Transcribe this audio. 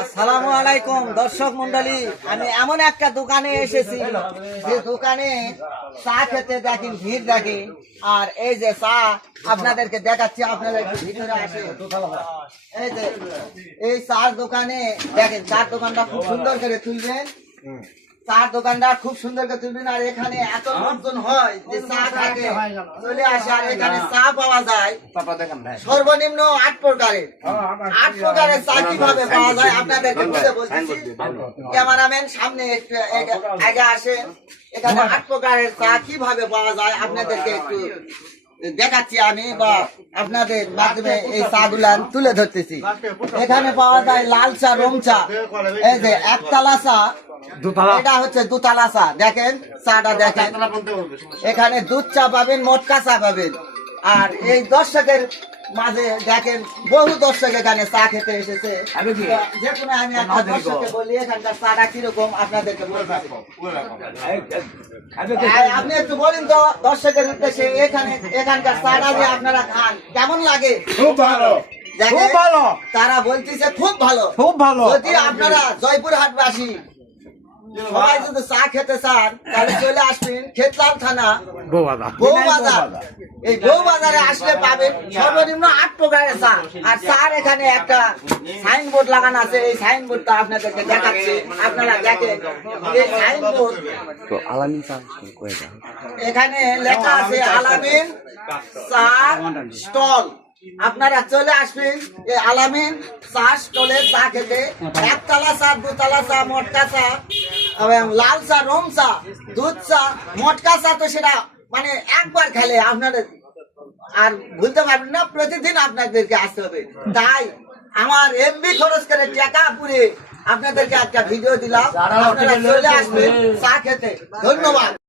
আসসালামু আলাইকুম দর্শক মন্ডলী, আমি এমন একটা দোকানে এসেছি যে দোকানে চা খেতে দেখেন ভিড় দেখে। আর এই যে চা আপনাদেরকে দেখাচ্ছি, আপনারা একটু ভিতরে আসে। এই যে এই চার দোকানে দেখেন, চার দোকানটা খুব সুন্দর করে তুলবেন, চার দোকানটা খুব সুন্দর করে তুলবেন। আর এখানে এত লোকজন হয় যে চা থাকে চলে আসে। আর এখানে চা পাওয়া যায় সর্বনিম্ন 8 প্রকারের। 8 প্রকারের চা কিভাবে পাওয়া যায় আপনাদেরকে বুঝে বলতেছি। ক্যামেরাম্যান সামনে একটু আগে আসেন। এখানে 8 প্রকারের চা কিভাবে পাওয়া যায় আপনাদেরকে একটু দেখাচ্ছি আমি, বা আপনাদের মাধ্যমে এই চা গুলা তুলে ধরতেছি। এখানে পাওয়া যায় লাল চা, রোম চা, এই যে একতলা চা, এটা হচ্ছে দুতলা চা। দেখেন চাটা দেখেন, এখানে দুধ চা পাবেন, মোটকা চা পাবেন। আর এই দর্শকের মাঝে দেখেন বহু দর্শক এখানে চা খেতে এসেছে। যে কোনো আমি একটা দর্শককে বলি এখানকার চাটা কিরকম আপনাদেরকে বলবো। আপনি একটু বলেন তো দর্শকের উদ্দেশ্যে, এখানকার চাটা যে আপনারা খান কেমন লাগে? খুব ভালো, খুব ভালো। তারা বলতেছে খুব ভালো, খুব ভালো। যদি আপনারা জয়পুরহাটবাসী সবাই যদি চা খেতে চান তাহলে চলে আসবেন খেতলাল থানা বউবাজার। এই বউবাজারে আসলে পাবেন সর্বনিম্ন 8 প্রকারের চা। আর চার এখানে একটা সাইনবোর্ড লাগানো আছে, এই সাইনবোর্ডটা আপনাদেরকে দেখাচ্ছি, আপনারা দেখেন। এই সাইনবোর্ড এখানে লেখা আছে আলামিন চা স্টল। আপনারা চলে আসবেন এই আলামিন চা স্টলে চা খেতে। একতলা চা, দুতলা চা, মোটকা চা, লাল চা, রোম চা, দুধ চা, মোটকা চা তো সেটা মানে একবার খেলে আপনাদের আর ভুলতে পারবেন না, প্রতিদিন আপনাদেরকে আসতে হবে। তাই আমার এমবি খরচ করে টাকা পুরে আপনাদেরকে একটা ভিডিও দিলাম, আপনারা চলে আসবেন চা খেতে। ধন্যবাদ।